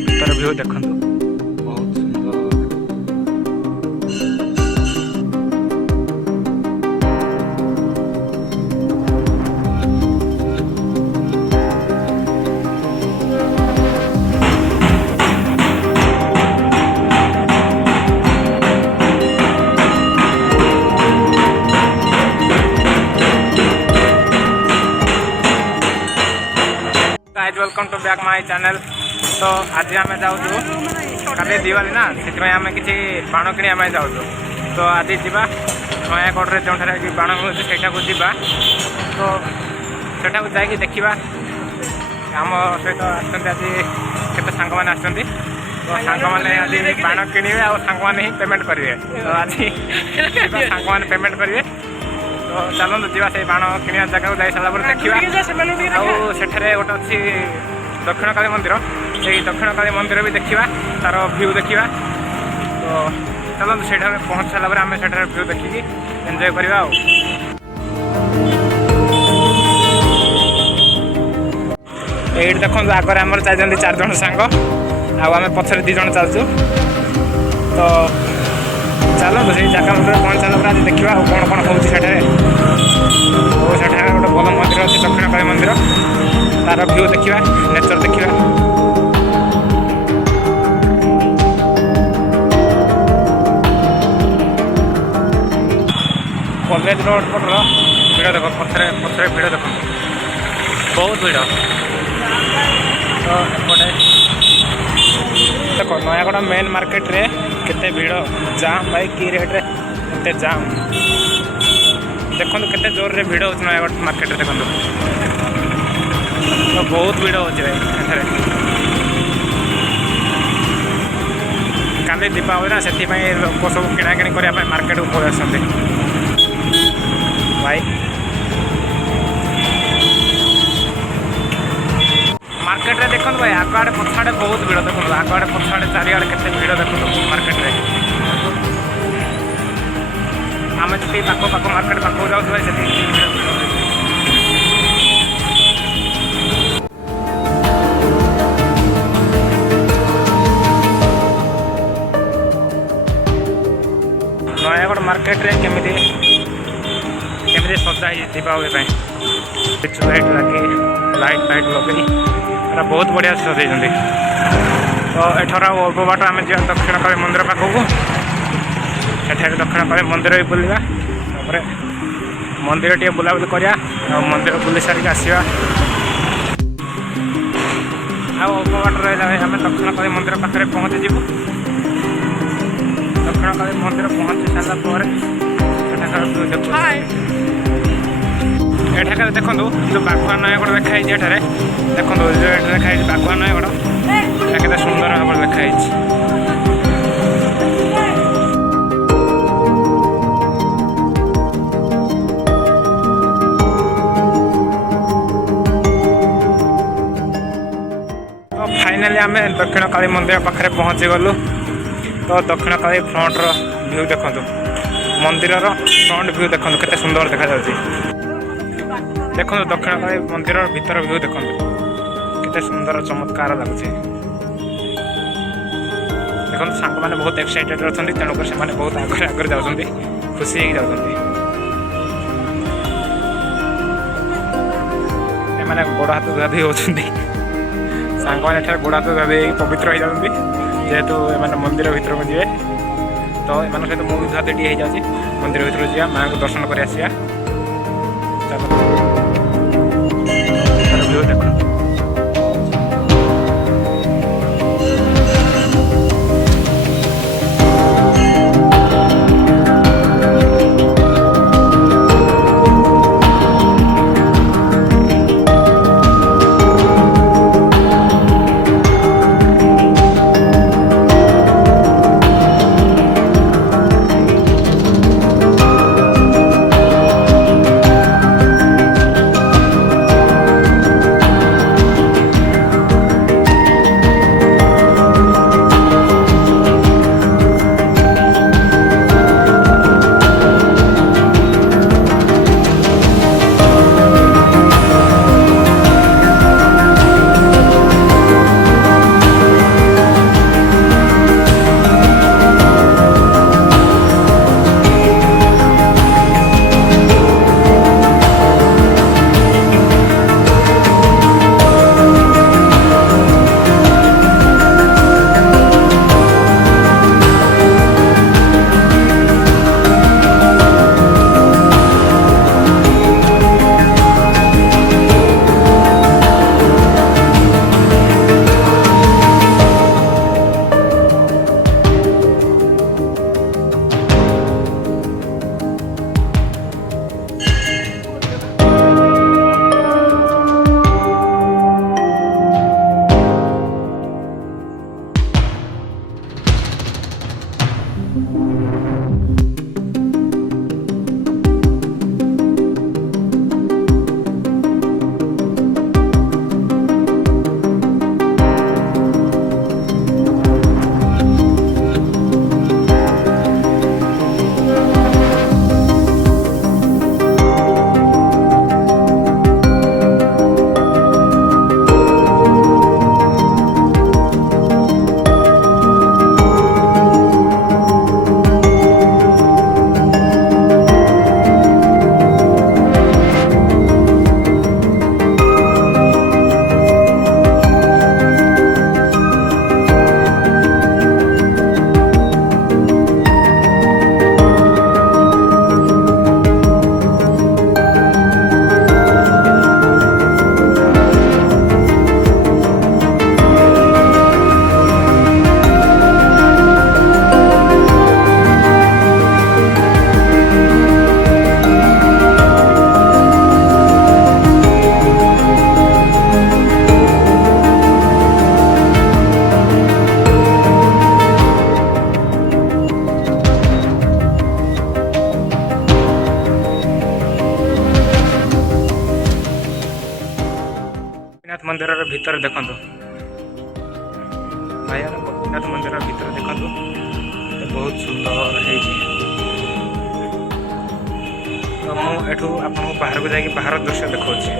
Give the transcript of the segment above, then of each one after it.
भीतर व्यू देखो बहुत सुंदर। Guys welcome to back my channel. तो आज आम जाऊँ काली दिवाली ना से आम कि बाण किणा जाऊँ। तो आज जावा नयागढ़ जो बाण मिलूँ से जावा। तो सेठा जाकि देखा आम सहित आज केते सांग मैंने आसछन्ति। तो सांग मैंने आज बाण किणवे आ सांग मैंने ही पेमेंट करेंगे। तो आज सांग मैंने पेमेंट करेंगे। तो चलते जावा से बाण किणवा जगह जाई सारा देखा। आठे गोटे अच्छी दक्षिण काली मंदिर से दक्षिण काली मंदिर भी देखा तार व्यू देखा। तो चलते से पहुँच सारा आम से व्यू देखिकी एंजॉय करवा। ये देखो आगे आम चाहिए 4 जन सांग आम पछरे 2 जन चलचु। तो चलो से जगह मंदिर पहुँच सारा आज देखा कौन कौन हो गोटे भल मंदिर अच्छे दक्षिण काली मंदिर तार व्यू देखा नेचर देखा। कॉलेज रोड पटर भिड़ देख पथरे पथरे भिड़ देख बहुत भिड़। तो एपटे देख नयागढ़ मेन मार्केट रे केते भिड़ जाम भाई की रेट रे एते जाम देखो केते जोर रे भिड़ हो नयागढ़ मार्केट रे देखो। तो बहुत भिड़ हो भाई काली दीपावली ना से लोक सब किणाकिणी करने मार्केट को पलि आसते भाई। मार्केट रे देखो भाई आग आड़े पछाड़े बहुत भिड़ देखो आग आड़े पछाड़े चारिआड़े केते भिड़ देखो मार्केट रे। आम जी पाख पाख मार्केट पाख जाऊँ भाई से नयागढ़ मार्केट रे केमिति सजा दीपावली लाइट लगे लाइट फाइट लगे बहुत बढ़िया सजाई। तो एठर अल्प बाट आम जा दक्षिण काली मंदिर पाखक एठारे दक्षिण काली मंदिर भी बुलवा मंदिर टे बुलाबुली करा मंदिर बुली सारिक आसवा। अल्प बाट रहा आम दक्षिण काली मंदिर पाखे पहुँची जीवु। दक्षिण काली मंदिर पहुँची सारापर एठाकर देखो जो बाघुआ नयागढ़ देखाई एठारे देखो जो देखाई बाघुआ नयागढ़ के सुंदर भाव देखाई। तो फाइनाली आम दक्षिण काली मंदिर पाखे पहुँची गलु। तो दक्षिण काली फ्रंट व्यू देखो मंदिर फ्रंट व्यू देखो केते सुंदर देखा जाउछि। देखो दक्षिण काली मंदिर भीतर व्यू देखो केते सुंदर चमत्कार लगुच। देखो सांग मैंने बहुत एक्साइटेड अच्छा तेणुकर से बहुत आगे आगे जाऊँगी खुशी हो जाऊँगी। मैंने गोड़ हाथ धुआधुई होती सांग मैंने गोड़ हाथ धुआधुई पवित्र हो जाती जेहेतु एम मंदिर भीतर को जी। तो एम सहित मुझे धुआ धुई हो जाए मंदिर भीतर जा माँ को दर्शन कर आसिया। चलो देखो ଭିତରେ ଦେଖନ୍ତୁ ଭାଇର ଗୋପୀନାଥ ମନ୍ଦିର ଭିତରେ ଦେଖନ୍ତୁ ବହୁତ ସୁନ୍ଦର ହେଇଛି। ତ ମୁଁ ଏଠୁ ଆପଣଙ୍କୁ ବାହାରକୁ ଯାଇକି ବାହାର ଦୃଶ୍ୟ ଦେଖାଉଛି।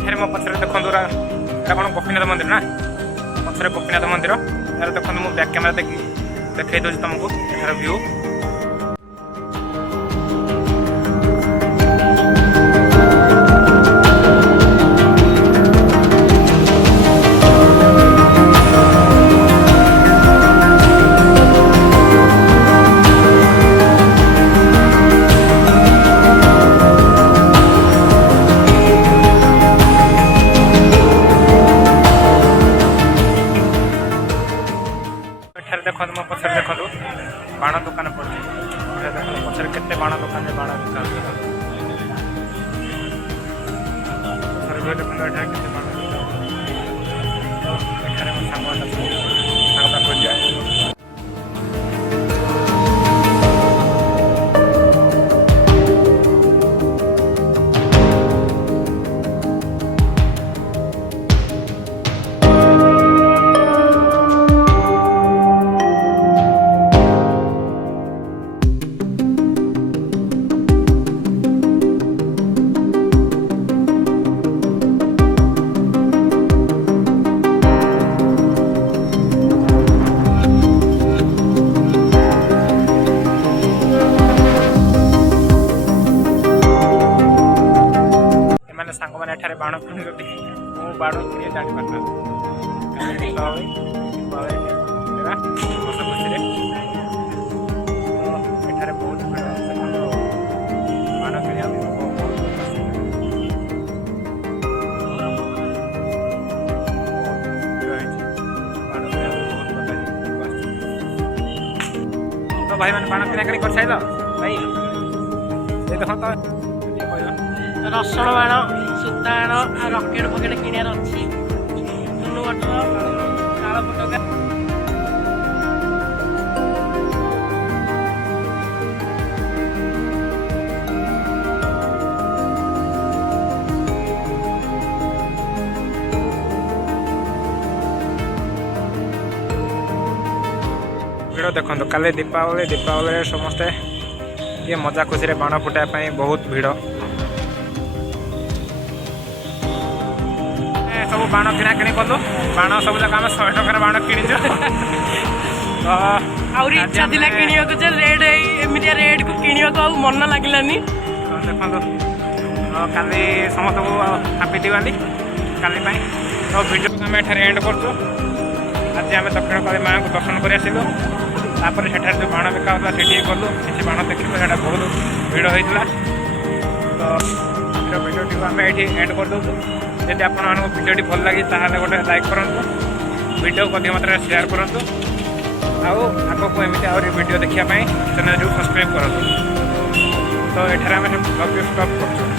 ଏଠାରେ ମୋ ପଛରେ ଦେଖନ୍ତୁ ଏଇଟା କ'ଣ ଗୋପୀନାଥ ମନ୍ଦିର ନା, ପଛରେ ଗୋପୀନାଥ ମନ୍ଦିର। ଏଠାରେ ଦେଖନ୍ତୁ ମୁଁ ବ୍ୟାକ୍ କ୍ୟାମେରା ଦେଖାଇ ଦେଉଛି ତୁମକୁ ଏଠାର ଭ୍ୟୁ। ଦେଖନ୍ତୁ ମୋ ପଛରେ ଦେଖନ୍ତୁ ବାଣ ଦୋକାନ ପଡ଼ିଛି। ଦେଖନ୍ତୁ ପଛରେ କେତେ ବାଣ ଦୋକାନରେ ବାଣ ଦୋକାନ ପଛରେ ବି ଦେଖନ୍ତୁ ଏଠାରେ କେତେ ବାଣ ଏଠାରେ ମୋ ସାଙ୍ଗମାନେ ତାଙ୍କ ପାଖକୁ ଯାଏ। ସାଙ୍ଗମାନେ ଏଠାରେ ବାଣ କିଣୁଛନ୍ତି, ମୁଁ ବାଣ କିଣି ଜାଣିପାରୁନି। ଖୁସିରେ ଏଠାରେ ବହୁତ ଭିଡ଼ ବାଣ କିଣିବା ତ ଭାଇମାନେ ବାଣ କିଣାକିଣି କରିସାରିଲ ଭାଇ? ଏଇ ଦେଖ ତ ରସୁଣ ବାଣ, ସୂତା ବାଣ ଆଉ ରକେଟ ଫକେଟ କିଣିବାର ଅଛି। ଧନୁ ବଟର, ତାଳ ପଟକା। ଭିଡ଼ ଦେଖନ୍ତୁ କାଲି ଦୀପାବଳିରେ ସମସ୍ତେ ଟିକେ ମଜା ଖୁସିରେ ବାଣ ଫୁଟାଇବା ପାଇଁ ବହୁତ ଭିଡ଼। ସବୁ ବାଣ କିଣାକିଣି କଲୁ, ବାଣ ସବୁ ଯାକ ଆମେ 100 ଟଙ୍କାର ବାଣ କିଣିଛୁ। ଆହୁରି ଇଚ୍ଛା ଥିଲା କିଣିବାକୁ ଯେ ରେଟ୍ ଏମିତିଆ ରେଟ୍କୁ କିଣିବାକୁ ଆଉ ମନ ଲାଗିଲାନି। ଦେଖନ୍ତୁ କାଲି ସମସ୍ତଙ୍କୁ ହାପି ଦିୱାଲି କାଲି ପାଇଁ। ତ ଭିଡ଼ିଓକୁ ଆମେ ଏଠାରେ ଏଣ୍ଡ କରୁଛୁ। ଆଜି ଆମେ ଦକ୍ଷିଣ କାଳୀ ମାଆଙ୍କୁ ଦର୍ଶନ କରି ଆସିଲୁ। ତାପରେ ସେଠାରେ ଯେଉଁ ବାଣ ବିକା ହେଉଥିଲା ସେଠିକି ଗଲୁ, କିଛି ବାଣ ଦେଖିଲୁ, ସେଇଟା ବହୁତ ଭିଡ଼ ହୋଇଥିଲା। ତ ଭିଡ଼ିଓଟିକୁ ଆମେ ଏଇଠି ଏଣ୍ଡ କରିଦେଉଛୁ। ଯଦି ଆପଣମାନଙ୍କୁ ଭିଡ଼ିଓଟି ଭଲ ଲାଗେ ତାହେଲେ ଗୋଟେ ଲାଇକ୍ କରନ୍ତୁ, ଭିଡ଼ିଓକୁ ଅଧିକ ମାତ୍ରାରେ ସେୟାର କରନ୍ତୁ, ଆଉ ଆଗକୁ ଏମିତି ଆହୁରି ଭିଡ଼ିଓ ଦେଖିବା ପାଇଁ ଚ୍ୟାନେଲକୁ ସବସ୍କ୍ରାଇବ୍ କରନ୍ତୁ। ତ ଏଠାରେ ଆମେ ଷ୍ଟପ୍ କରୁଛୁ।